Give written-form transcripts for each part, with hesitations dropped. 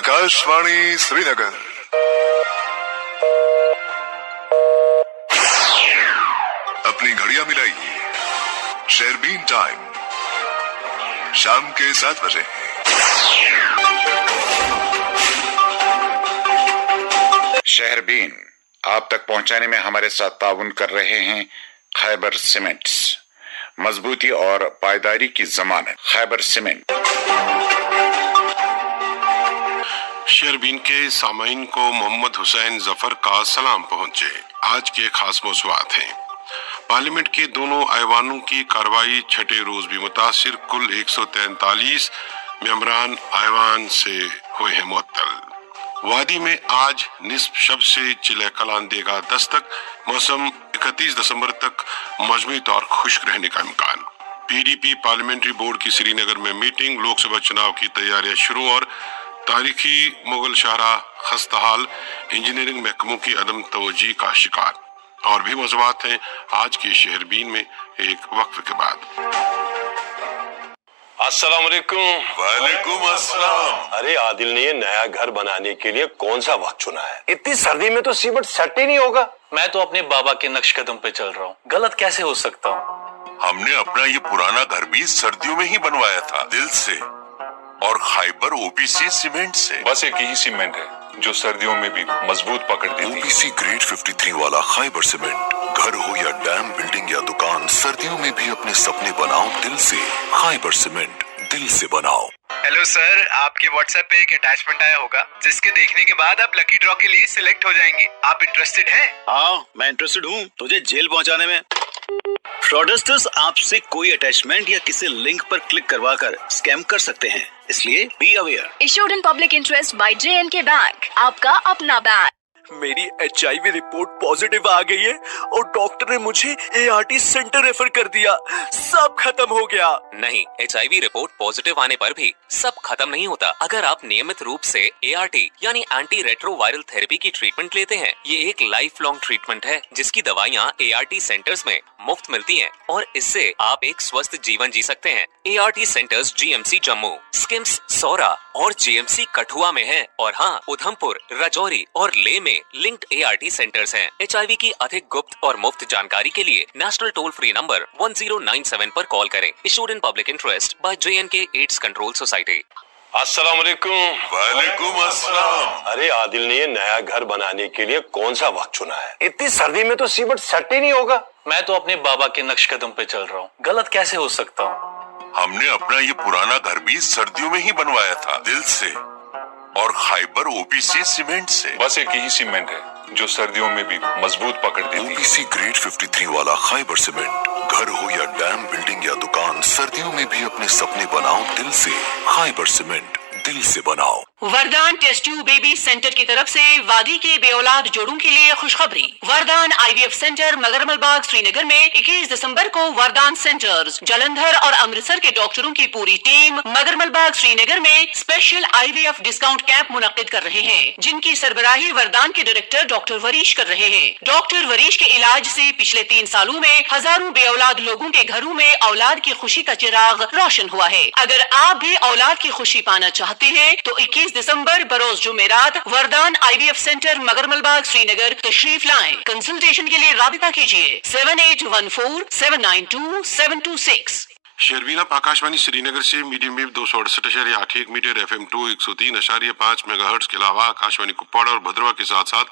आकाशवाणी श्रीनगर। अपनी घड़ियां मिलाइए, शेरबीन टाइम शाम के 7 बजे। शहरबीन आप तक पहुंचाने में हमारे साथ ताउन कर रहे हैं खैबर सीमेंट्स, मजबूती और पायदारी की जमानत। खैबर सीमेंट। शेरबीन के सामाइन को मोहम्मद हुसैन जफर का सलाम पहुंचे। आज के खास मौज़ूआत हैं। पार्लियामेंट के दोनों ऐवानों की कार्रवाई छठे रोज भी मुतासिर। कुल 143 मेंबरान ऐवान से हुए हैं मुअत्तल। वादी में आज निस्फ शब से चिल्ला कलान देगा दस्तक। मौसम 31 दिसंबर तक मजमूई तौर खुश्क रहने का इम्कान। पीडीपी पार्लियामेंट्री बोर्ड की श्रीनगर में मीटिंग। लोकसभा चुनाव की तैयारियां शुरू और तारीखी मुगल शाहरा खस्ताहाल इंजीनियरिंग महकमों की अदम तवज्जी का शिकार। और भी मौज़ूआत हैं आज के शहरबीन में एक वक्फ के बाद। अस्सलाम वालेकुम। वालेकुम अस्सलाम। अरे आदिल ने ये नया घर बनाने के लिए कौन सा वक्त चुना है? इतनी सर्दी में तो सीमेंट सेट ही नहीं होगा। मैं तो अपने बाबा के नक्श कदम पे चल रहा हूँ, गलत कैसे हो सकता हूँ? हमने अपना ये पुराना घर भी सर्दियों में ही बनवाया था, दिल से और खैबर ओपीसी सीमेंट से। बस एक ही सीमेंट है जो सर्दियों में भी मजबूत पकड़ देती है। ओपीसी ग्रेड 53 वाला खैबर सीमेंट। घर हो या डैम, बिल्डिंग या दुकान, सर्दियों में भी अपने सपने बनाओ दिल से। खैबर सीमेंट, दिल से बनाओ। हेलो सर, आपके व्हाट्सएप पे एक अटैचमेंट आया होगा जिसके देखने के बाद आप लकी ड्रॉ के लिए सिलेक्ट हो जाएंगे। आप इंटरेस्टेड हैं? हाँ, मैं इंटरेस्टेड हूँ तुझे जेल पहुँचाने में। फ्रॉडस्टर्स आपसे कोई अटैचमेंट या किसी लिंक पर क्लिक करवाकर स्कैम कर सकते हैं, इसलिए be aware. Issued in public interest by J&K bank, आपका अपना बैंक। मेरी HIV रिपोर्ट पॉजिटिव आ गई है और डॉक्टर ने मुझे ART सेंटर रेफर कर दिया। सब खत्म हो गया। नहीं, HIV रिपोर्ट पॉजिटिव आने पर भी सब खत्म नहीं होता। अगर आप नियमित रूप से ART यानी एंटी रेट्रोवायरल थेरेपी की ट्रीटमेंट लेते हैं, ये एक लाइफ लॉन्ग ट्रीटमेंट है जिसकी दवाइयाँ ART सेंटर्स में मुफ्त मिलती हैं और इससे आप एक स्वस्थ जीवन जी सकते हैं। ART centres GMC Jammu, SKIMS Soura और GMC कठुआ में है। और हाँ, उधमपुर, राजौरी और ले में लिंक्ड ART सेंटर्स हैं। HIV की अधिक गुप्त और मुफ्त जानकारी के लिए नेशनल टोल फ्री नंबर 1097 पर कॉल करें। Issued in public interest by J&K AIDS control society. अस्सलाम वालेकुम। वालेकुम अस्सलाम। अरे आदिल ने ये नया घर बनाने के लिए कौन सा वक्त चुना है? इतनी सर्दी में तो सीमेंट सेट ही नहीं होगा। मैं तो अपने बाबा के नक्श कदम पे चल रहा हूँ, गलत कैसे हो सकता हूँ? हमने अपना ये पुराना घर भी सर्दियों में ही बनवाया था, दिल से और खैबर ओपीसी सीमेंट से। बस एक ही सीमेंट है जो सर्दियों में भी मजबूत पकड़ देती है। ओपीसी ग्रेड 53 वाला खैबर सीमेंट। घर हो या डैम, बिल्डिंग या दुकान, सर्दियों में भी अपने सपने बनाओ दिल से। खैबर सीमेंट, दिल से बनाओ। वरदान टेस्ट ट्यूब बेबी सेंटर की तरफ से वादी के बेऔलाद जोड़ों के लिए खुशखबरी। वरदान IVF सेंटर मगरमल बाग श्रीनगर में 21 दिसंबर को वरदान सेंटर्स जलंधर और अमृतसर के डॉक्टरों की पूरी टीम मगरमल बाग श्रीनगर में स्पेशल IVF डिस्काउंट कैंप मुनक्किद कर रहे हैं, जिनकी सरबराही वरदान के डायरेक्टर डॉक्टर वरीश कर रहे हैं। डॉक्टर वरीश के इलाज से पिछले 3 सालों में हजारों बेऔलाद लोगों के घरों में औलाद की खुशी का चिराग रोशन हुआ है। अगर आप भी औलाद की खुशी पाना चाहते हैं तो 21 दिसंबर बरोज जुमेरात वरदान IVF सेंटर मगरमल बाग श्रीनगर तशरीफ लाएं। कंसल्टेशन के लिए राबिता कीजिए 7814792726। शेरबीन आप आकाशवाणी श्रीनगर से medium wave 268.81 metre FM 2 103.5 megahertz के अलावा आकाशवाणी कुपवाड़ और भद्रवा के साथ साथ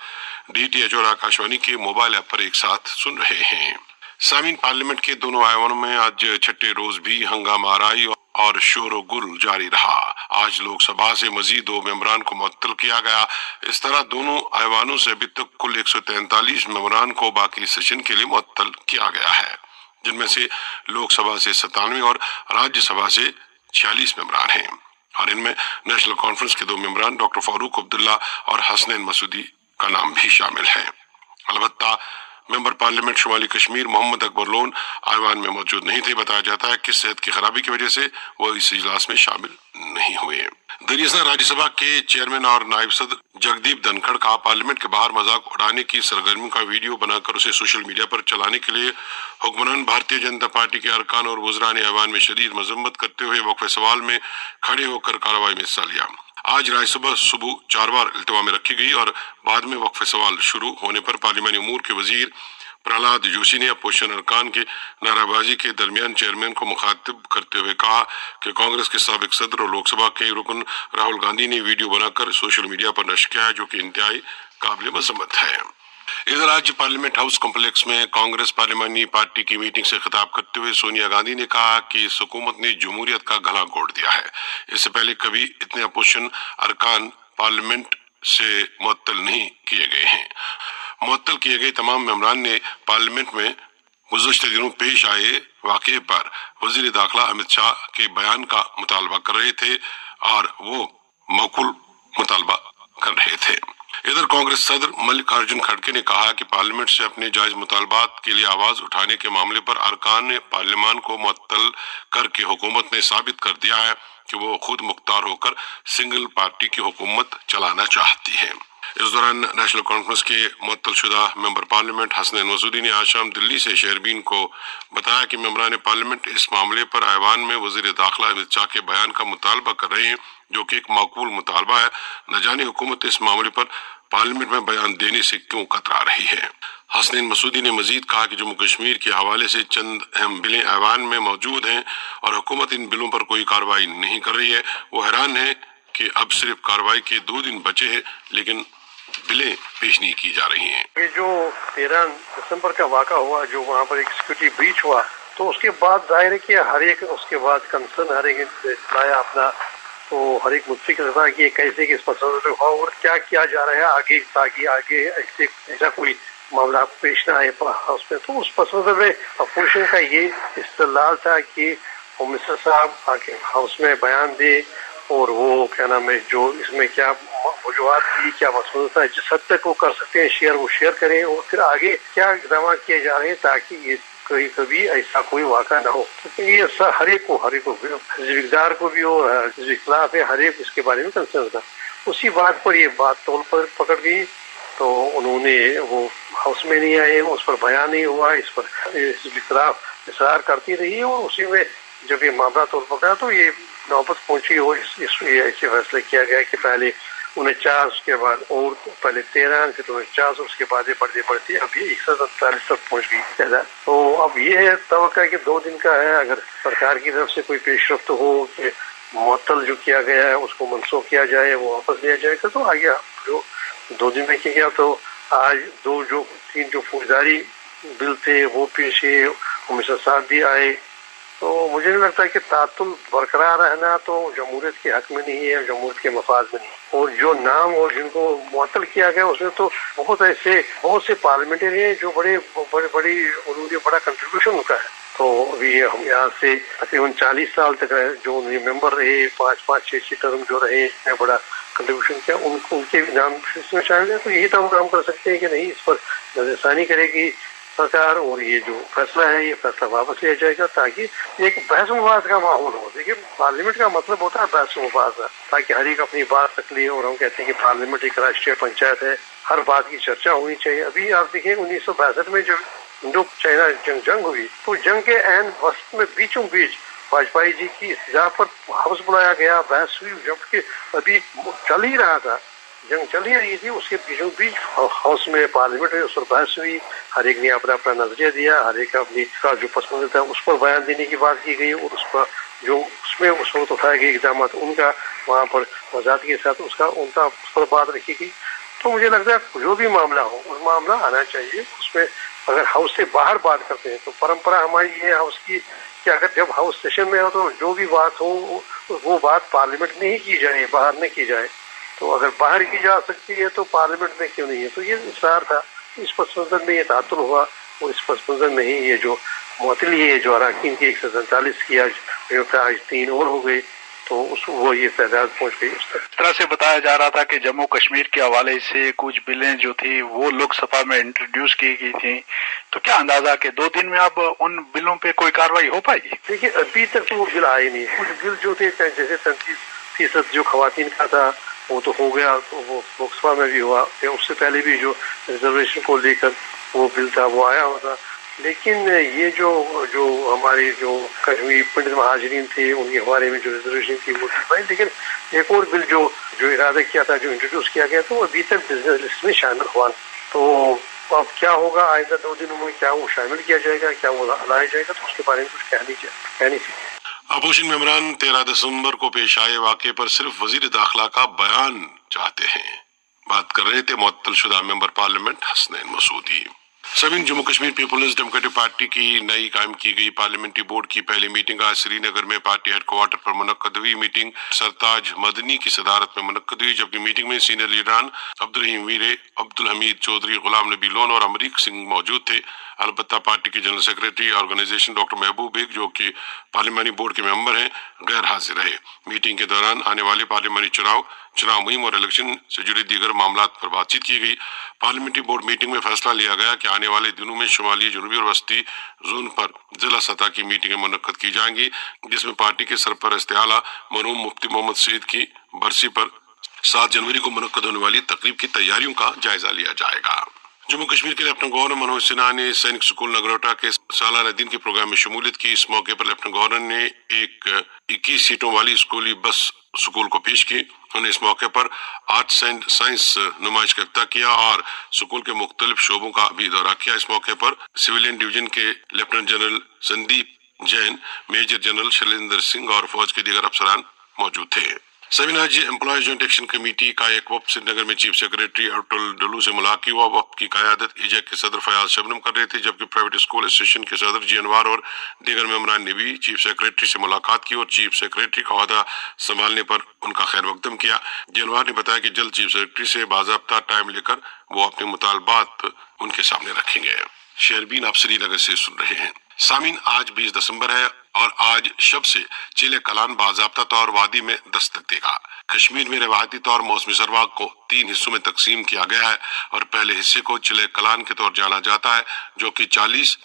DTH और आकाशवाणी के मोबाइल ऐप पर एक साथ सुन रहे हैं। सामीन, पार्लियामेंट के दोनों ऐवानों में आज छठे रोज भी हंगामा आराई और शोर गुल जारी रहा। आज लोकसभा से मजीद 2 मेंबरान को मुअत्तल किया गया। इस तरह दोनों ऐवानों से अभी तक कुल 143 मेंबरान को बाकी सेशन के लिए मुअत्तल किया गया है, जिनमें से लोकसभा से 97 और राज्यसभा से 46 मेंबरान हैं। और इनमें नेशनल कॉन्फ्रेंस के 2 मेंबरान डॉक्टर फारूक अब्दुल्ला और हसनैन मसूदी का नाम भी शामिल है। अलबत्ता मेंबर पार्लियामेंट शुमाली कश्मीर मोहम्मद अकबर लोन ऐवान में मौजूद नहीं थे। बताया जाता है कि सेहत की खराबी की वजह से वो इस इजलास में शामिल नहीं हुए। दरियासर राज्यसभा के चेयरमैन और नायब सदर जगदीप धनखड़ का पार्लियामेंट के बाहर मजाक उड़ाने की सरगर्मी का वीडियो बनाकर उसे सोशल मीडिया पर चलाने के लिए हुक्मरान भारतीय जनता पार्टी के अरकान और वज़रान ऐवान में शदीद मजम्मत करते हुए वक्फ सवाल में खड़े होकर कार्रवाई में हिस्सा लिया। आज राज्यसभा सुबह 4 बार इल्तवा में रखी गई और बाद में वक्फे सवाल शुरू होने पर पार्लिमानी उमूर के वजीर प्रहलाद जोशी ने अपोजिशन अरकान के नाराबाजी के दरमियान चेयरमैन को मुखातिब करते हुए कहा कि कांग्रेस के साबिक सदर और लोकसभा के रुकन राहुल गांधी ने वीडियो बनाकर सोशल मीडिया पर नश्र किया है, जो कि इंतहाई काबिल मजम्मत है। इधर आज पार्लियामेंट हाउस कॉम्प्लेक्स में कांग्रेस पार्लिमानी पार्टी की मीटिंग से खिताब करते हुए सोनिया गांधी ने कहा कि इस हुकूमत ने जमहूरियत का गला घोट दिया है। इससे पहले कभी इतने अपोजिशन अरकान पार्लियामेंट से मुअत्तल नहीं किए गए हैं। मुअत्तल किए गए तमाम मेंबरान ने पार्लियामेंट में गुज़श्ता दिनों पेश आए वाक़े पर वज़ीर दाखिला अमित शाह के बयान का मुतालबा कर रहे थे और वो मौकूल मुतालबा कर रहे थे। इधर कांग्रेस सदर मल्लिकार्जुन खड़गे ने कहा कि पार्लियामेंट से अपने जायज मुतालबात के लिए आवाज उठाने के मामले पर अरकान ने पार्लियामान को मुअत्तल करके हुकूमत ने साबित कर दिया है कि वो खुद मुख्तार होकर सिंगल पार्टी की हुकूमत चलाना चाहती है। इस दौरान नेशनल कॉन्फ्रेंस के मुअत्तल शुदा मेंबर पार्लियामेंट हसनैन मसूदी ने आज शाम दिल्ली से शेरबीन को बताया कि मेंबरान पार्लियामेंट इस मामले पर ऐवान में वज़ीर दाखिला अमित शाह के बयान का मुतालबा कर रहे हैं, जो कि एक माकूल मुतालबा है। न जाने हुकूमत इस मामले पर पार्लियामेंट में बयान देने से क्यों कतरा रही है। हसनैन मसूदी ने मजीद कहा कि जम्मू कश्मीर के हवाले से चंद अहम बिलें ऐवान में मौजूद हैं और हुकूमत इन बिलों पर कोई कार्रवाई नहीं कर रही है। वो हैरान है कि अब सिर्फ कार्रवाई के 2 दिन बचे हैं लेकिन बिलें पेश नहीं की जा रही हैं। ये जो 13 दिसंबर का वाक़ा हुआ, जो वहाँ पर एक सिक्योरिटी ब्रीच हुआ, तो उसके बाद जाहिर है कि हर एक उसके बाद कंसर्न हर एक लाया अपना, तो हर एक मुतफिक था कि कैसे किस पसंद हुआ और क्या किया जा रहा है आगे, ताकि आगे ऐसा कोई मामला पेश ना आए हाउस में। तो उस पसंद में अपोजिशन का ये इस्तेलाल था कि होम मिनिस्टर साहब आके हाउस में बयान दे और वो क्या नाम है, जो इसमें क्या वजूहत की, क्या मसला था, जिस हद तक वो कर सकते हैं शेयर, वो शेयर करें और फिर आगे क्या इक़दाम किए जा रहे हैं ताकि ये कभी ऐसा कोई वाक़ा ना हो। तो ये हर एक को हिज़्ब-ए-इक़्तिदार को भी हो, हिज़्ब-ए-इख़्तिलाफ़ है, हर एक इसके बारे में कंसर्न था। उसी बात पर ये बात तौल पर पकड़ गई, तो उन्होंने वो हाउस में नहीं आए, उस पर बयान नहीं हुआ, इस पर हिज़्ब-ए-इख़्तिलाफ़ इसरार करती रही और उसी में जब ये मामला तौल पकड़ा तो ये नौबत पहुंची हो ऐसे फैसले किया गया कि पहले 49, उसके बाद और पहले 13, फिर 49, उसके बाद ये बढ़ते अब ये 147 तक पहुंच गई। तो अब ये तवक्का कि 2 दिन का है, अगर सरकार की तरफ से कोई पेशरफ्त हो कि मुअत्तल जो किया गया है उसको मनसूख किया जाए, वो वापस लिया जाएगा, तो आगे जो 2 दिन में किया गया। तो आज 3 जो फौजदारी बिल थे वो पेश है, मिनिस्टर साहब भी आए, तो मुझे नहीं लगता कि तातुल बरकरार रहना तो जमहूरियत के हक में नहीं है, जमहूरियत के मफाद में नहीं। और जो नाम और जिनको मुअत्तल किया गया उसमें तो बहुत से पार्लियामेंटरी हैं जो उन्होंने बड़ा कंट्रीब्यूशन उनका है। तो अभी हम यहाँ से तकरीबन 40 साल तक जो उन्हें मेंबर रहे, 5-5, 6 टर्म जो रहे, इसमें बड़ा कंट्रीब्यूशन किया, उनके भी नाम इसमें शामिल है। तो यही तो हम काम कर सकते हैं कि नहीं, इस पर नजरसानी करेगी सरकार और ये जो फैसला है ये फैसला वापस लिया जाएगा ताकि एक बहस मुबाद का माहौल हो। देखिए पार्लियामेंट का मतलब होता है बहस मुबाद, ताकि हर एक अपनी बात रख ले, और हम कहते हैं कि पार्लियामेंट एक राष्ट्रीय पंचायत है, हर बात की चर्चा होनी चाहिए। अभी आप देखिए 1962 में जब इंडो चाइना जंग हुई, तो जंग के एन वक्त में बीचों बीच वाजपेयी जी की इस्तदा पर हाउस बुलाया गया, बहस हुई, जबकि अभी चल ही रहा था, जंग चल ही रही थी, उसके बीचों बीच हाउस में पार्लियामेंट में उस पर बहस हुई, हर एक ने अपना नजरिया दिया, हर एक अपनी का जो पसंद था उस पर बयान देने की बात की गई, और उस पर जो उसमें उस वक्त उठाए गए इक़दाम उनका वहाँ पर वजात के साथ उनका उस पर बात रखी गई। तो मुझे लगता है जो भी मामला हो उस मामला आना चाहिए, उसमें अगर हाउस से बाहर बात करते हैं तो परंपरा हमारी ये हाउस की कि अगर जब हाउस सेशन में हो तो जो भी बात हो वो बात पार्लियामेंट में ही की जाए, बाहर नहीं की जाए। तो अगर बाहर की जा सकती है तो पार्लियामेंट में क्यों नहीं है। तो ये इसरार था, इस पस मंजर में ये तातुल हुआ, और इस पस मंजर में ही ये जो मुअत्तली है जो अरकान की 147 की आज 3 और हो गई, तो वो ये तादाद पहुंच गई। उस तरह से बताया जा रहा था कि जम्मू कश्मीर के हवाले से कुछ बिलें जो थी वो लोकसभा में इंट्रोड्यूस की गई थी, तो क्या अंदाजा कि 2 दिन में अब उन बिलों पे कोई कार्रवाई हो पाएगी? देखिए अभी तक तो वो बिल आए नहीं, कुछ बिल जो थे जैसे 33% जो खवातीन का था वो तो हो गया, तो वो लोकसभा में भी हुआ, उससे पहले भी जो रिजर्वेशन को लेकर वो बिल था वो आया होता। लेकिन ये जो हमारे जो कश्मीरी पंडित महाजरीन थे उनके हवाले में जो रिजर्वेशन की वो थी, लेकिन एक और बिल जो जो इरादा किया था, जो इंट्रोड्यूस किया गया, तो वो अभी तक बिजनेस लिस्ट में शामिल हुआ। तो अब क्या होगा आइंदा 2 दिनों में, क्या वो शामिल किया जाएगा, क्या वो लाया जाएगा, तो उसके बारे में कुछ कहनी चाहिए। अपोजिशन मेंबरान 13 दिसंबर को पेश आए वाक़े पर सिर्फ वजीर दाखिला का बयान चाहते हैं। बात कर रहे थे मुअत्तल शुदा मेंबर पार्लियामेंट हसनैन मसूदी। सभी जम्मू कश्मीर पीपल्स डेमोक्रेटिक पार्टी की नई कायम की गई पार्लियामेंट्री बोर्ड की पहली मीटिंग आज श्रीनगर में पार्टी हेडक्वार्टर पर मुनक्कद हुई। मीटिंग सरताज मदनी की सदारत में मुनक्कद हुई, जबकि मीटिंग में सीनियर लीडरान अब्दुल रहीम वीरे, अब्दुल हमीद चौधरी, गुलाम नबी लोन और अमरीक सिंह मौजूद थे। अलबत्ता पार्टी के जनरल सेक्रेटरी ऑर्गेनाइजेशन डॉक्टर महबूब बेग, जो कि पार्लियामानी बोर्ड के मेंबर हैं, गैर हाजिर रहे। मीटिंग के दौरान आने वाले पार्लियामानी चुनाव मुहिम और इलेक्शन से जुड़ी दीगर मामलात पर बातचीत की गई। पार्लियामेंट्री बोर्ड मीटिंग में फैसला लिया गया कि आने वाले दिनों में शुमाली, जनूबी और वस्ती जोन पर जिला सतह की मीटिंगें मुनक्कद की जाएंगी, जिसमें पार्टी के सरपरस्त आला मरहूम मुफ्ती मोहम्मद सईद की बरसी पर 7 जनवरी को मुनक्कद होने वाली तकरीब की तैयारियों का जायजा लिया जाएगा। जम्मू कश्मीर के लेफ्टिनेंट गवर्नर मनोज सिन्हा ने सैनिक स्कूल नगरोटा के सालाना दिन के प्रोग्राम में शमूलियत की। इस मौके पर लेफ्टिनेंट गवर्नर ने एक 21 सीटों वाली स्कूली बस स्कूल को पेश की। उन्होंने इस मौके पर आर्ट्स एंड साइंस नुमाइश का इफ्तिताह किया और स्कूल के मुख्तलिफ शोबों का भी दौरा किया। इस मौके पर सिविलियन डिवीजन के lieutenant general Sandeep Jain, major general Shailendra Singh और फौज के दीगर अफसरान मौजूद थे। सभी राज्य एम्प्लॉयज जॉइंट एक्शन कमेटी का एक वक्त श्रीनगर में चीफ सेक्रेटरी अटुल डुल्लू से मुलाकात हुआ। वक्त की क़यादत इजक के सदर फयाज शबनम कर रहे थे, जबकि प्राइवेट स्कूल एसोसिएशन के सदर जी अनवार और दीगर मेंबरान ने भी चीफ सेक्रेटरी से मुलाकात की और चीफ सेक्रेटरी का ओहदा संभालने पर उनका खैर मकदम किया। जी अनवार ने बताया कि जल्द चीफ सेक्रेटरी से बाज़ाब्ता टाइम लेकर वो अपने मुतालबात उनके सामने रखेंगे। शेरबीन आप श्रीनगर से सुन रहे हैं। सामीन, आज 20 दिसंबर है और आज शब से चिले कलान बाज़ाब्ता तौर वादी में दस्तक देगा। कश्मीर में रिवायती तौर मौसमी सरवा को 3 हिस्सों में तकसीम किया गया है और पहले हिस्से को चिले कलान के तौर जाना जाता है, जो कि 40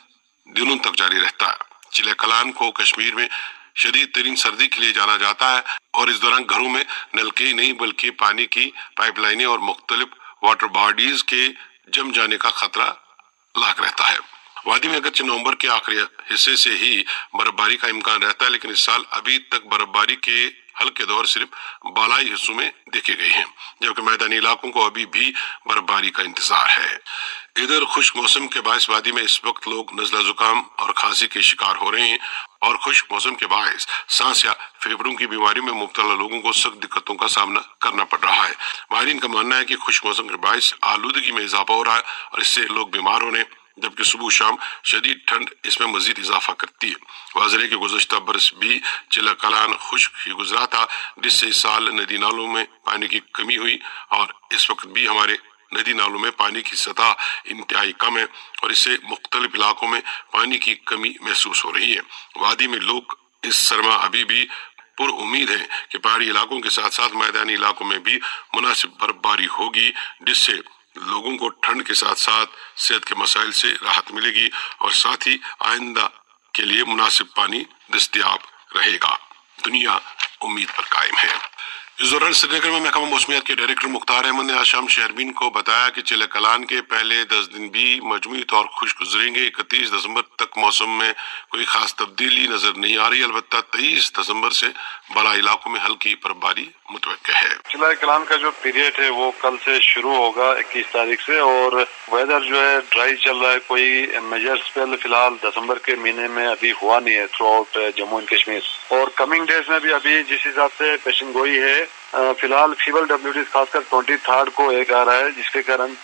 दिनों तक जारी रहता है। चिले कलान को कश्मीर में शदीद तरीन सर्दी के लिए जाना जाता है और इस दौरान घरों में नल के ही नहीं बल्कि पानी की पाइपलाइनें और मुख्तलिफ वाटर बॉडीज के जम जाने का खतरा लाक रहता है। वादी में अगरचे नवंबर के आखिरी हिस्से से ही बर्फबारी का इम्कान रहता है, लेकिन इस साल अभी तक बर्फबारी के हल्के दौर सिर्फ बालाई हिस्सों में देखे गए हैं, जबकि मैदानी इलाकों को अभी भी बर्फबारी का इंतजार है। इधर खुश्क मौसम के बायस वादी में इस वक्त लोग नज़ला जुकाम और खांसी के शिकार हो रहे हैं और खुश्क मौसम के बायस सांस या फेफड़ों की बीमारी में मुब्तला लोगों को सख्त दिक्कतों का सामना करना पड़ रहा है। माहिरीन का मानना है कि खुश्क मौसम के बायस आलूदगी में इजाफा हो रहा है और इससे लोग बीमार हो रहे हैं, जबकि सुबह शाम शदीद ठंड इसमें मजीद इजाफा करती है। वाज़ेह कि गुज़श्ता बरस भी चिला कलान खुश्क ही गुजरा था, जिससे इस साल नदी नालों में पानी की कमी हुई और इस वक्त भी हमारे नदी नालों में पानी की सतह इंतहाई कम है और इससे मुख्तलिफ इलाकों में पानी की कमी महसूस हो रही है। वादी में लोग इस सरमा अभी भी पुर उम्मीद है कि पहाड़ी इलाकों के साथ साथ मैदानी इलाकों में भी मुनासिब बर्फबारी होगी, जिससे लोगों को ठंड के साथ साथ सेहत के मसाइल से राहत मिलेगी और साथ ही आइंदा के लिए मुनासिब पानी दस्तयाब रहेगा। दुनिया उम्मीद पर कायम है। इस दौरान श्रीनगर में महकमा मौसमियात के डायरेक्टर मुख्तार अहमद ने आज शाम शहरबीन को बताया कि चिले कलान के पहले 10 दिन भी मजमूई तौर खुश्क गुजरेंगे। 31 दिसंबर तक मौसम में कोई खास तब्दीली नजर नहीं आ रही, अलबत्ता 23 दिसंबर से बड़ा इलाकों में हल्की बर्फबारी मुतवक्किल है। चिले कलान का जो पीरियड है वो कल से शुरू होगा 21 तारीख से और वेदर जो है ड्राई चल रहा है। कोई मेजर स्पेल फिलहाल दिसंबर के महीने में अभी हुआ नहीं है through out Jammu and Kashmir और कमिंग डेज में भी अभी जिस हिसाब से पेशन गोई है फिलहाल फीबल डब्ल्यूडी खासकर 23 को एक आ रहा है, जिसके कारण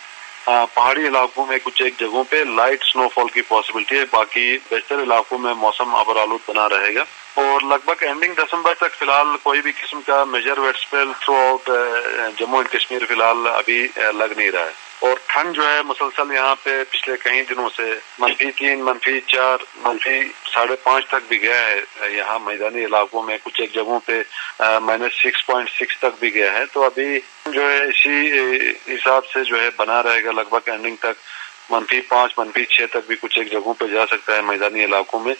पहाड़ी इलाकों में कुछ एक जगहों पे लाइट स्नोफॉल की पॉसिबिलिटी है। बाकी बेशतर इलाकों में मौसम अबरालूद बना रहेगा और लगभग एंडिंग दिसंबर तक फिलहाल कोई भी किस्म का major wet spell throughout Jammu and Kashmir फिलहाल अभी लग नहीं रहा है और ठंड जो है मुसलसल यहाँ पे पिछले कई दिनों से -3, -4, -5.5 तक भी गया है। यहाँ मैदानी इलाकों में कुछ एक जगहों पे -6.6 तक भी गया है। तो अभी जो है इसी हिसाब से जो है बना रहेगा लगभग एंडिंग तक। -5, -6 तक भी कुछ एक जगहों पे जा सकता है मैदानी इलाकों में।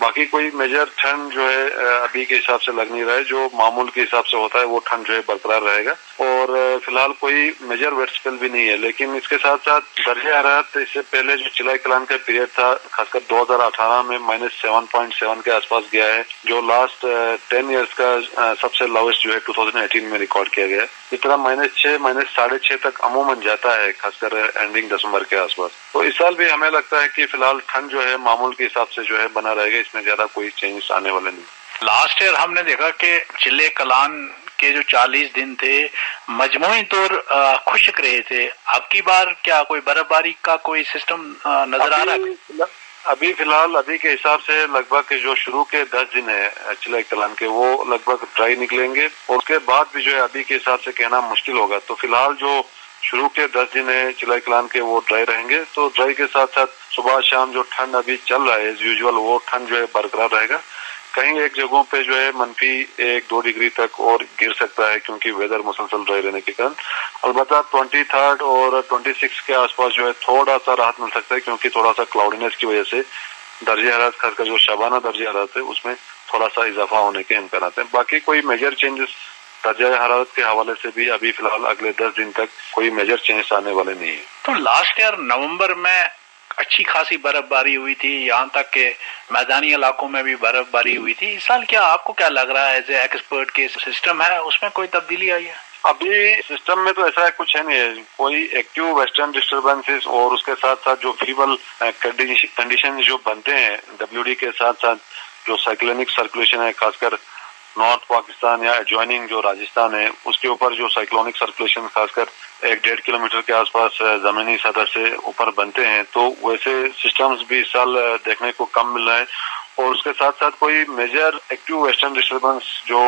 बाकी कोई मेजर ठंड जो है अभी के हिसाब से लग नहीं रहा है। जो मामूल के हिसाब से होता है वो ठंड जो है बरकरार रहेगा और फिलहाल कोई मेजर वेट स्पेल भी नहीं है। लेकिन इसके साथ साथ दर्जे हरारत इससे पहले जो चिलाई कलान का पीरियड था खासकर 2018 में -7.7 के आसपास गया है, जो लास्ट 10 ईयर्स का सबसे लोवेस्ट जो है 2018 में रिकॉर्ड किया गया है। इस तरह -6 -6.5 तक अमूमन जाता है, खासकर एंडिंग दिसंबर के आसपास। तो इस साल भी हमें लगता है कि फिलहाल ठंड जो है मामूल के हिसाब से जो है बना रहेगा, इसमें ज्यादा कोई चेंजेस आने वाले नहीं। लास्ट ईयर हमने देखा कि जिले कलान के जो 40 दिन थे मजमूई तौर खुश्क रहे थे। अब की बार क्या कोई बर्फबारी का कोई सिस्टम नजर आ रहा है? अभी फिलहाल अभी के हिसाब से लगभग जो शुरू के 10 दिन है चिलाई कलान के, वो लगभग ड्राई निकलेंगे और उसके बाद भी जो है अभी के हिसाब से कहना मुश्किल होगा। तो फिलहाल जो शुरू के 10 दिन है चिलाई कलान के वो ड्राई रहेंगे। तो ड्राई के साथ साथ सुबह शाम जो ठंड अभी चल रहा है एज यूजुअल, वो ठंड जो है बरकरार रहेगा। कहीं एक जगहों पे जो है -1-2 डिग्री तक और गिर सकता है क्योंकि वेदर मुसलसल ड्राई रहने के कारण। अलबत्ता 23 और 26 के आसपास जो है थोड़ा सा राहत मिल सकता है क्योंकि थोड़ा सा क्लाउडीनेस की वजह से दर्जे हरारत, खासकर जो शबाना दर्जे हरारत है उसमें थोड़ा सा इजाफा होने के इम्कान हैं। बाकी कोई मेजर चेंजेस दर्जा हरारत के हवाले से भी अभी फिलहाल अगले 10 दिन तक कोई मेजर चेंजेस आने वाले नहीं है। तो लास्ट ईयर नवंबर में अच्छी खासी बर्फबारी हुई थी, यहाँ तक के मैदानी इलाकों में भी बर्फबारी हुई थी। इस साल क्या आपको क्या लग रहा है एज ए एक्सपर्ट के सिस्टम है उसमें कोई तब्दीली आई है? अभी सिस्टम में तो ऐसा कुछ है नहीं, कोई एक्टिव वेस्टर्न डिस्टर्बेंसेस और उसके साथ साथ जो फीबल कंडीशन जो बनते हैं WD के साथ साथ जो साइक्लोनिक सर्कुलेशन है, खासकर नॉर्थ पाकिस्तान या एडजॉइनिंग जो राजस्थान है उसके ऊपर जो साइक्लोनिक सर्कुलेशन खासकर 1-1.5 किलोमीटर के आसपास जमीनी सतह से ऊपर बनते हैं, तो वैसे सिस्टम्स भी इस साल देखने को कम मिल रहा है। और उसके साथ साथ कोई मेजर एक्टिव वेस्टर्न डिस्टर्बेंस जो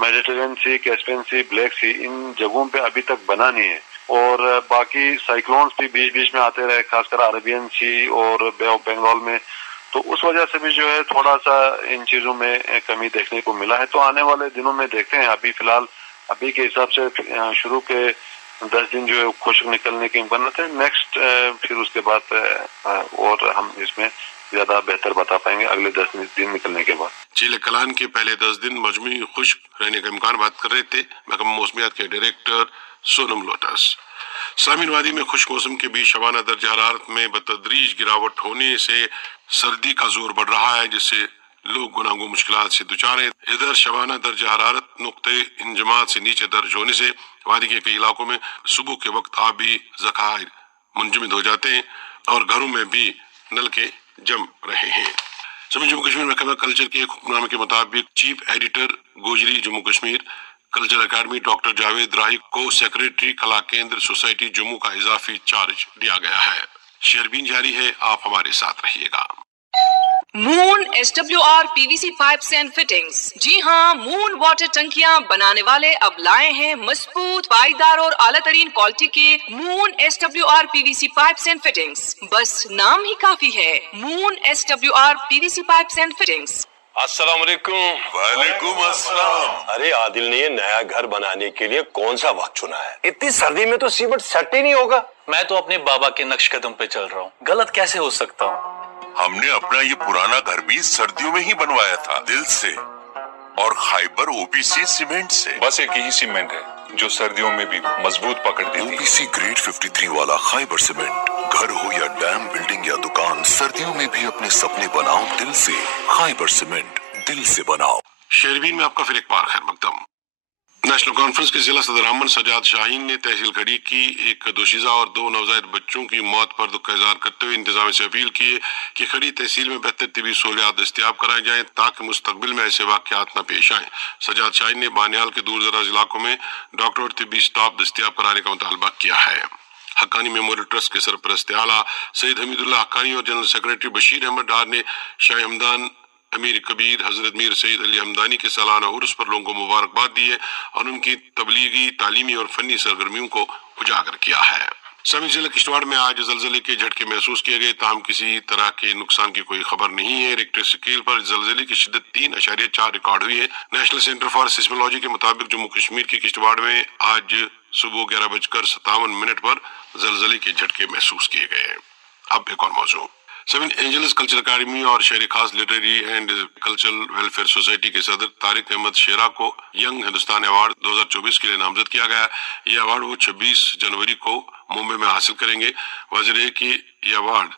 मेडिटेरियन सी, कैस्पियन सी, ब्लैक सी, इन जगहों पे अभी तक बना नहीं है। और बाकी साइक्लोन्स भी बीच बीच में आते रहे, खासकर अरेबियन सी और बे ऑफ बंगाल में, तो उस वजह से भी जो है थोड़ा सा इन चीजों में कमी देखने को मिला है। तो आने वाले दिनों में देखते हैं। अभी फिलहाल अभी के हिसाब से शुरू के 10 दिन जो है खुश्क निकलने के इम्कान है। नेक्स्ट फिर उसके बाद और हम इसमें ज्यादा बेहतर बता पाएंगे अगले 10 दिन निकलने के बाद। जिले कलान के पहले 10 दिन मजमूई खुश्क रहने का इम्कान बात कर रहे थे महकमा मौसमियात के डायरेक्टर सोनम लोटस। सामीन वादी में खुश्क मौसम के बीच शबाना दर्जा हरारत में बतदरीज गिरावट होने से सर्दी का जोर बढ़ रहा है, जिससे लोग गुनागो मुश्किलात से दुचार हैं। इधर शबाना दर्जा हरारत नुक्ते इंजमात से नीचे दर्ज होने से वादी के कई इलाकों में सुबह के वक्त आबी ज़खायर मुंजमद हो जाते हैं और घरों में भी नलके जम रहे हैं। जम्मू कश्मीर महकमा कल्चर के एक हुक्मनामे के मुताबिक chief editor Gojri Jammu Kashmir culture academy doctor Javed Rahi को सेक्रेटरी कला केंद्र सोसाइटी जम्मू का इजाफी चार्ज दिया गया है। शेरबीन जारी है, आप हमारे साथ रहिएगा। Moon SWR PVC pipes and fittings. जी हाँ, मून वाटर टंकियां बनाने वाले अब लाए हैं मजबूत, पाईदार और आला तरीन क्वालिटी के moon SWR PVC pipes and fittings. बस नाम ही काफी है, moon SWR PVC pipes and fittings. अस्सलाम वालेकुम। वालेकुम अस्सलाम। अरे आदिल ने नया घर बनाने के लिए कौन सा वक्त चुना है? इतनी सर्दी में तो सीमेंट सेट ही नहीं होगा। मैं तो अपने बाबा के नक्श कदम पे चल रहा हूँ, गलत कैसे हो सकता हूँ? हमने अपना ये पुराना घर भी सर्दियों में ही बनवाया था, दिल से और खाइबर OPC सीमेंट से। बस एक ही सीमेंट है जो सर्दियों में भी मजबूत पकड़ देती है। OPC ग्रेड 53 वाला खाइबर सीमेंट, घर हो या डैम, बिल्डिंग या दुकान, सर्दियों में भी अपने सपने बनाओ दिल से। खाइबर सीमेंट, दिल से बनाओ। शेरबीन में आपका फिर एक बार खैर मकदम। नेशनल कॉन्फ्रेंस के जिला सदर अमन सजाद शाहीन ने तहसील खड़ी की एक दोशीज़ा और 2 नवजायद बच्चों की मौत पर दुख का इजहार करते हुए इंतजाम से अपील की कि खड़ी तहसील में बेहतर तिबी सहूलियात दस्तियाब कराई जाएं ताकि मुस्तकबिल में ऐसे वाक़यात न पेश आएं। सजाद शाहीन ने बानियाल के दूर दराज इलाकों में डॉक्टर और तिबी स्टाफ दस्तियाब कराने का मुतालबा किया है। हक्कानी मेमोरियल ट्रस्ट के सरपरस्त आला सैयद हमीदुल्लाह हक्कानी और जनरल सेक्रेटरी बशीर अहमद डार ने शाह हमदान अमीर कबीर हजरत मीर सईद अली हमदानी के सालाना उर्स पर लोगों को मुबारकबाद दी है और उनकी तबलीगी, तालीमी और फनी सरगर्मियों को उजागर किया है। सभी जिले किश्तवाड़ में आज जलजले के झटके महसूस किए गए, ताहम किसी तरह के नुकसान की कोई खबर नहीं है। रिक्टर स्केल पर जलजले की शिद्दत 3.4 रिकॉर्ड हुई है। नेशनल सेंटर फॉर सिस्मोलॉजी के मुताबिक जम्मू कश्मीर के किश्तवाड़ में आज सुबह 11:57 पर जलजले के झटके महसूस किए गए। अब एक और मौजूद। सेवन एंजल्स कल्चर अकादमी और शहरी खास literary and cultural welfare society के सदर तारिक अहमद शेरा को यंग हिंदुस्तान अवार्ड 2024 के लिए नामजद किया गया। ये अवार्ड वो 26 जनवरी को मुंबई में हासिल करेंगे। वजह कि ये अवार्ड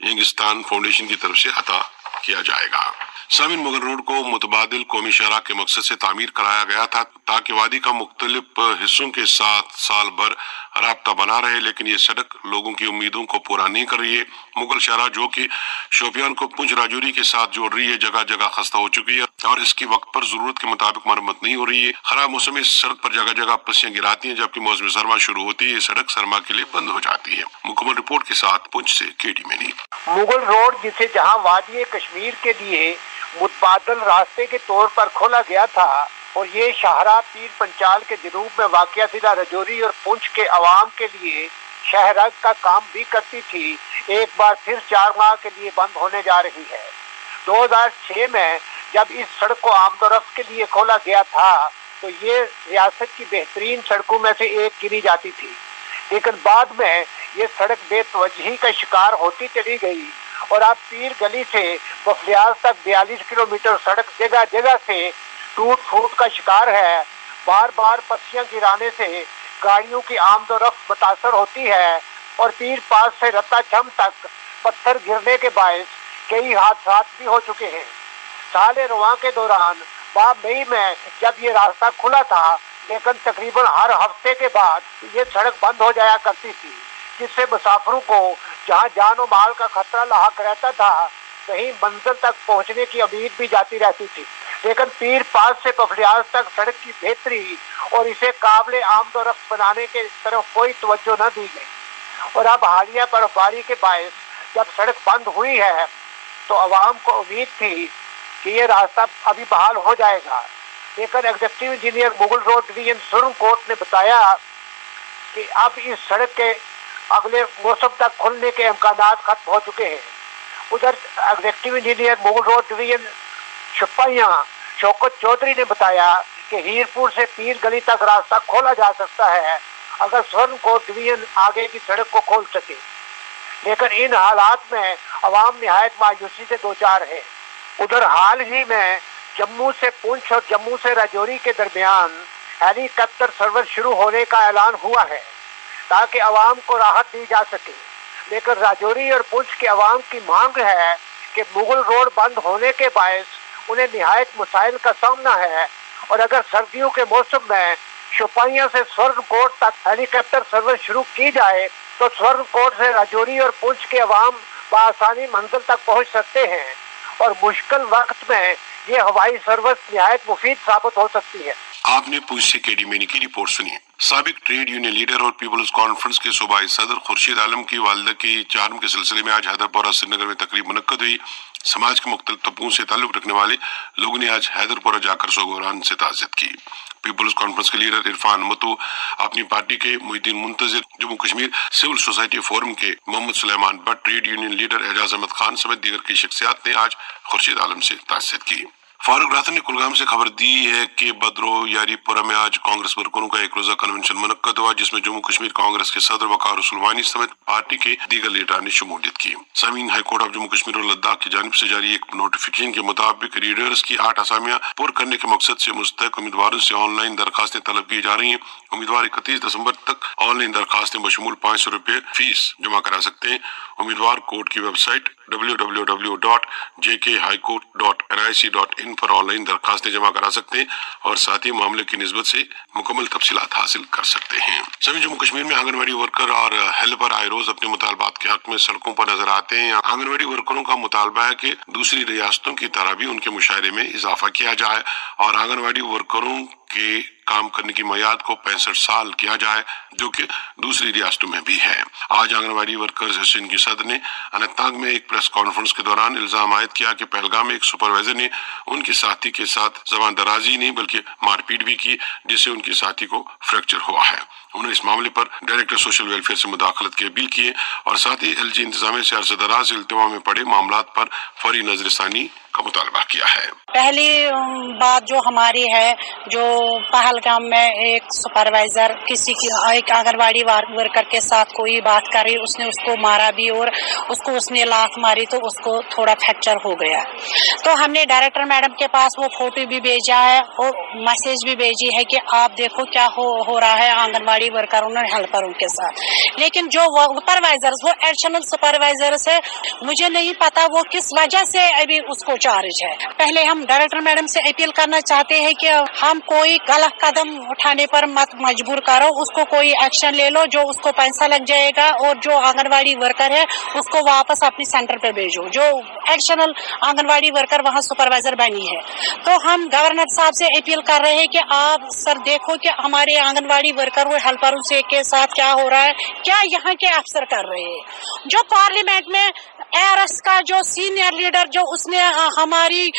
यंगिस्तान फाउंडेशन की तरफ से अता किया जाएगा। सामिन मुगल रोड को मुतबादिल कौमी शहरा के मकसद से तामीर कराया गया था ताकि वादी का मुख्तलिफ हिस्सों के साथ साल भर राब्ता बना रहे, लेकिन ये सड़क लोगों की उम्मीदों को पूरा नहीं कर रही है। मुगल शहरा जो कि शोपियान को पुंछ राजौरी के साथ जोड़ रही है, जगह जगह खस्ता हो चुकी है और इसकी वक्त पर जरूरत के मुताबिक मरम्मत नहीं हो रही है। खराब मौसम में इस सड़क पर जगह जगह पस्सियां गिराती हैं, जबकि मौसम सरमा शुरू होती है ये सड़क सरमा के लिए बंद हो जाती है। मुकम्मल रिपोर्ट के साथ पुंछ से केडी मैनी। मुगल रोड जिसे जहां वादी कश्मीर के लिए मुतबादल रास्ते के तौर पर खोला गया था और ये शाहरा पीर पंचाल के जनूब में वाक़िया जिला राजौरी और पुंछ के अवाम के लिए शहरग का काम भी करती थी, एक बार फिर 4 माह के लिए बंद होने जा रही है। 2006 में जब इस सड़क को आमदोरफ्त के लिए खोला गया था तो ये रियासत की बेहतरीन सड़कों में से एक गिनी जाती थी, लेकिन बाद में ये सड़क बेतवजही का शिकार होती चली गई और अब पीर गली से बफलियाज तक 42 किलोमीटर सड़क जगह जगह से टूट फूट का शिकार है। बार बार पस्सियां गिराने से गाड़ियों की आमदोरफ्त मुतासर होती है और पीर पास से रत्ता छम तक पत्थर गिरने के बायस कई हादसा भी हो चुके हैं। साल रवां के दौरान मई में जब ये रास्ता खुला था, लेकिन तकरीबन हर हफ्ते के बाद ये सड़क बंद हो जाया करती थी, जिससे मुसाफिरों को जहां जान और माल का खतरा लाहक रहता था वहीं मंजिल तक पहुंचने की उम्मीद भी जाती रहती थी। लेकिन पीर पास से बफलियाज तक सड़क की बेहतरी और इसे काबिल आमदोरफ्त बनाने के तरफ कोई तवज्जो न दी गई और अब हालिया बर्फबारी के बायस जब सड़क बंद हुई है तो अवाम को उम्मीद थी कि ये रास्ता अभी बहाल हो जाएगा, लेकिन executive engineer Mughal road division सुरंग कोर्ट ने बताया कि अब इस सड़क के अगले मौसम तक खुलने के इम्कानात खत्म हो चुके हैं। उधर executive engineer Mughal road division Shopian Shaukat Chaudhary ने बताया कि हीरपुर से पीर गली तक रास्ता खोला जा सकता है अगर स्वर्ण कोट डिवीजन आगे की सड़क को खोल सके, लेकिन इन हालात में अवाम निहायत मायूसी से दो चार है। उधर हाल ही में जम्मू से पुंछ और जम्मू से राजौरी के दरमियान हेलीकॉप्टर सर्विस शुरू होने का ऐलान हुआ है ताकि अवाम को राहत दी जा सके, लेकिन राजौरी और पुंछ के अवाम की मांग है कि मुगल रोड बंद होने के बायस उन्हें निहायत मसाइल का सामना है और अगर सर्दियों के मौसम में शोपियां से स्वर्ण कोट तक हेलीकॉप्टर सर्विस शुरू की जाए तो स्वर्ण कोट से राजौरी और पुंछ के अवाम बआसानी मंजिल तक पहुंच सकते हैं और मुश्किल वक्त में ये हवाई सर्विस निहायत मुफीद साबित हो सकती है। आपने पुंछ से केडी मैनी की रिपोर्ट सुनी। साबिक ट्रेड यूनियन लीडर और पीपल्स कॉन्फ्रेंस के सूबाई सदर खुर्शीद आलम की वालिदा की चार्म के सिलसिले में आज हैदरपुरा श्रीनगर में तकरीब मुनक्कद हुई। समाज के मुख्तलिफ तबकों से ताल्लुक रखने वाले लोगों ने आज हैदरपुरा जाकर सोगोरान से ताज़ियत की। पीपल्स कॉन्फ्रेंस के लीडर इरफान मतू, अपनी पार्टी के Mohiuddin Muntazir, Jammu Kashmir civil society forum के Mohammad Suleman Bhat, trade union leader Ejaz Ahmad Khan समेत दीगर की शख्सियात ने आज खुर्शीद आलम से ताज़ियत की। फारूक राथर ने कुलगाम से खबर दी है कि बदरो यारीपुरा में आज कांग्रेस वर्करों का एक रोजा कन्वेंशन मुनक्कद हुआ, जिसमें जम्मू कश्मीर कांग्रेस के सदर वकार सुलवानी समेत पार्टी के दीगर लीडर ने शमूलियत की। सामीन, हाईकोर्ट ऑफ जम्मू कश्मीर और लद्दाख की जानिब से जारी एक नोटिफिकेशन के मुताबिक रीडर्स की 8 असामियां पुर करने के मकसद से मुस्तहक उम्मीदवारों से ऑनलाइन दरखास्तें तलब की जा रही हैं। उम्मीदवार 31 दिसंबर तक ऑनलाइन दरखास्तें बशमूल 500 रुपये फीस जमा करा सकते हैं। उम्मीदवार कोर्ट की वेबसाइट www.jkhighcourt.nic.in पर ऑनलाइन दरखास्तें जमा करा सकते हैं और साथ ही मामले की निस्बत से मुकम्मल तफसीलात हासिल कर सकते हैं। सभी जम्मू कश्मीर में आंगनवाड़ी वर्कर और हेल्पर आए रोज अपने मुतालबात के हक में सड़कों पर नजर आते हैं। आंगनवाड़ी वर्करों का मुतालबा है कि दूसरी रियासतों की तरह भी उनके मुशायरे में इजाफा किया जाए और आंगनवाड़ी वर्करों के काम करने की मियाद को 65 साल किया जाए, जो कि दूसरी रियासतों में भी है। आज आंगनवाड़ी वर्कर्स एसोसिएशन की सदर ने अनंतनाग में एक प्रेस कॉन्फ्रेंस के दौरान इल्जाम आयद किया कि पहलगाम में एक सुपरवाइजर ने उनके साथी के साथ जबान दराजी नहीं बल्कि मारपीट भी की, जिससे उनके साथी को फ्रैक्चर हुआ है। उन्होंने इस मामले पर डायरेक्टर सोशल वेलफेयर से मुदाखलत की अपील की है और साथ ही एलजी इंतजामिया से अरसे दराज इल्तिवा में पड़े मामलात पर फौरी नजरसानी का मुतालबा किया है। पहली बात जो हमारी है, जो पहलगाम में एक सुपरवाइजर किसी की एक आंगनवाड़ी वर्कर के साथ कोई बात करी, उसने उसको मारा भी और उसको उसने लात मारी तो उसको थोड़ा फ्रैक्चर हो गया। तो हमने डायरेक्टर मैडम के पास वो फोटो भी भेजा है और मैसेज भी भेजी है कि आप देखो क्या हो रहा है आंगनवाड़ी वर्करों और हेल्परों के साथ। लेकिन जो सुपरवाइजर्स, वो एडिशनल सुपरवाइजर्स है, मुझे नहीं पता वो किस वजह से अभी उसको चार्ज है। पहले हम डायरेक्टर मैडम से अपील करना चाहते हैं कि हम कोई गलत कदम उठाने पर मत मजबूर करो, उसको कोई एक्शन ले लो, जो उसको पैसा लग जाएगा और जो आंगनवाड़ी वर्कर है उसको वापस अपने सेंटर पे भेजो, जो एडिशनल आंगनवाड़ी वर्कर वहाँ सुपरवाइजर बनी है। तो हम गवर्नर साहब से अपील कर रहे हैं कि आप सर देखो कि हमारे आंगनवाड़ी वर्कर और हेल्परों से के साथ क्या हो रहा है, क्या यहाँ के अफसर कर रहे हैं। जो पार्लियामेंट में ARS का जो सीनियर लीडर जो उसने हमारी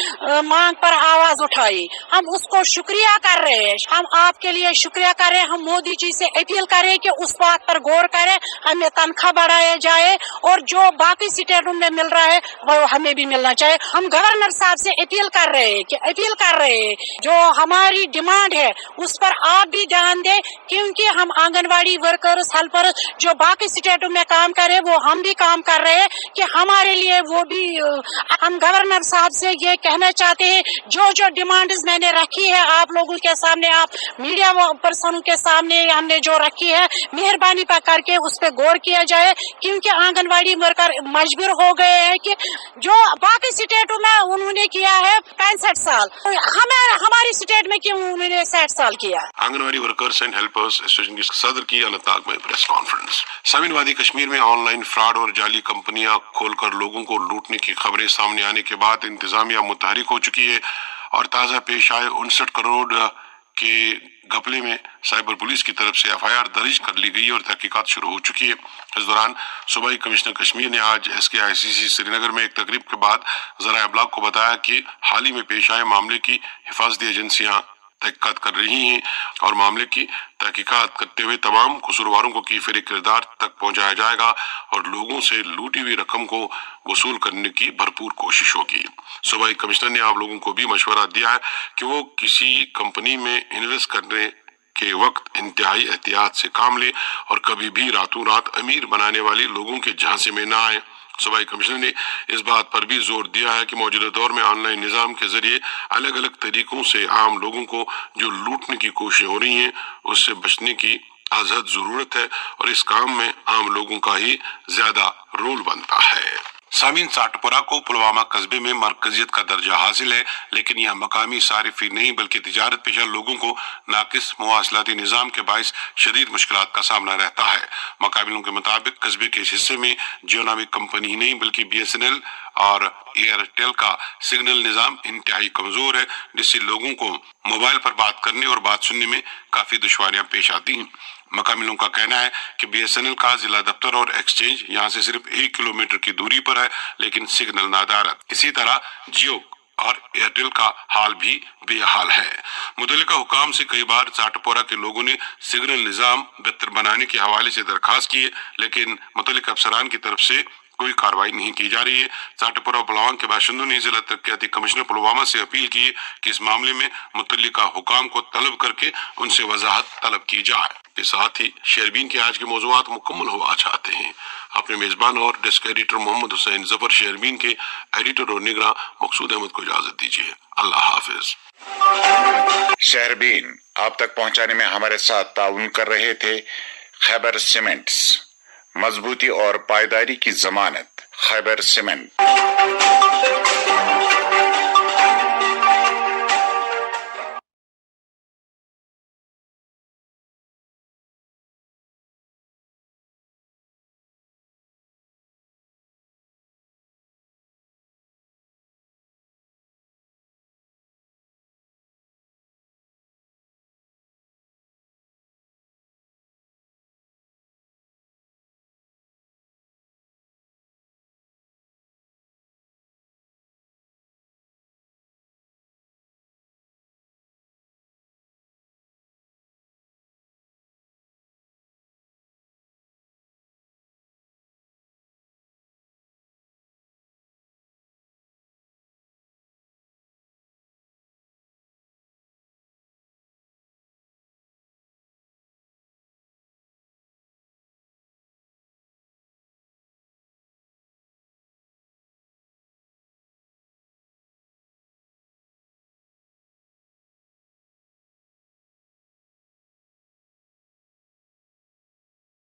मांग पर आवाज उठाई, हम उसको शुक्रिया कर रहे हैं, हम आपके लिए शुक्रिया कर रहे हैं। हम मोदी जी से अपील करें कि उस बात पर गौर करें, हमें तनख्वाह बढ़ाया जाए और जो बाकी स्टेटों में मिल रहा है वो हमें भी मिलना चाहिए। हम गवर्नर साहब से अपील कर रहे हैं जो हमारी डिमांड है उस पर आप भी ध्यान दें, क्योंकि हम आंगनवाड़ी वर्कर्स हेल्पर्स जो बाकी स्टेटों में काम कर रहे हैं वो हम भी काम कर रहे हैं कि हमारे लिए वो भी। हम गवर्नर साहब से ये कहना चाहते हैं जो जो डिमांड्स मैंने रखी है आप लोगों के सामने, आप मीडिया पर्सन के सामने हमने जो रखी है, मेहरबानी पर करके उस पर गौर किया जाए, क्योंकि आंगनवाड़ी वर्कर मजबूर हो गए हैं कि जो बाकी स्टेटों में उन्होंने किया है 65 साल, हमारी स्टेट में क्यों उन्होंने 60 साल किया। Anganwadi workers and helpers association की सदर की अनंतनाग में प्रेस कॉन्फ्रेंस। सामीन, वादी कश्मीर में ऑनलाइन फ्रॉड और जाली कंपनियां खोलकर लोगों को लूटने की खबरें सामने आने के बाद इंतजामिया मुतहरिक हो चुकी है और ताज़ा पेश आए 59 करोड़ के घपले में साइबर पुलिस की तरफ से FIR दर्ज कर ली गई और तहकीकात शुरू हो चुकी है। इस दौरान सूबाई कमिश्नर कश्मीर ने आज SKICC श्रीनगर में एक तकरीब के बाद ज़राए अबलाग को बताया कि हाल ही में पेश आए मामले की हिफाजती एजेंसियां तहकीकात कर रही हैं और मामले की तहकीकात करते हुए तमाम कसूरवारों को कीफिर किरदार तक पहुंचाया जाएगा और लोगों से लूटी हुई रकम को वसूल करने की भरपूर कोशिश होगी। सूबाई कमिश्नर ने आप लोगों को भी मशवरा दिया है कि वो किसी कंपनी में इन्वेस्ट करने के वक्त इंतहाई एहतियात से काम ले और कभी भी रातों रात अमीर बनाने वाले लोगों के झांसे में ना आए। सूबाई कमिश्नर ने इस बात पर भी जोर दिया है कि मौजूदा दौर में ऑनलाइन निज़ाम के जरिए अलग अलग तरीकों से आम लोगों को जो लूटने की कोशिश हो रही हैं उससे बचने की आज़ाद ज़रूरत है और इस काम में आम लोगों का ही ज्यादा रोल बनता है। सामीन, साटपुरा को पुलवामा कस्बे में मरकजियत का दर्जा हासिल है, लेकिन यह मकामी सारिफी नहीं बल्कि तिजारत पेशा लोगों को नाकिस मुवासलाती निज़ाम के बाइस शदीद मुश्किलात का सामना रहता है। मकामिलों के मुताबिक कस्बे के इस हिस्से में जियो नामी कंपनी ही नहीं बल्कि BSNL और एयरटेल का सिग्नल निज़ाम इंतहाई कमजोर है, जिससे लोगों को मोबाइल पर बात करने और बात सुनने में काफी दुश्वारियां पेश आती हैं। मकामिलों का कहना है कि BSNL का जिला दफ्तर और एक्सचेंज यहाँ से सिर्फ 1 किलोमीटर की दूरी पर है, लेकिन सिग्नल नादारत। इसी तरह जियो और एयरटेल का हाल भी बेहाल है। मुतल्लिका हुकाम से कई बार साटपोरा के लोगों ने सिग्नल निज़ाम बेहतर बनाने के हवाले से दरखास्त की है, लेकिन मुतल्लिका अफसरान की तरफ से कोई कार्रवाई नहीं की जा रही है। साटपुरा पुलवामा के बाशिंदों ने जिला तरक्याती कमिश्नर पुलवामा से अपील की है कि इस मामले में मुतल्लिका हुकाम को तलब करके उनसे वजाहत तलब की जाए। के साथ ही शेरबीन के आज के मौज़ूआत मुकम्मल हुआ चाहते हैं। अपने मेजबान और डेस्क एडिटर मोहम्मद हुसैन जफर शेरबीन के एडिटर और निगरान मकसूद अहमद को इजाजत दीजिए। अल्लाह हाफिज। शेरबीन आप तक पहुंचाने में हमारे साथ ताउन कर रहे थे खैबर सीमेंट्स, मजबूती और पायदारी की जमानत खैबर सीमेंट।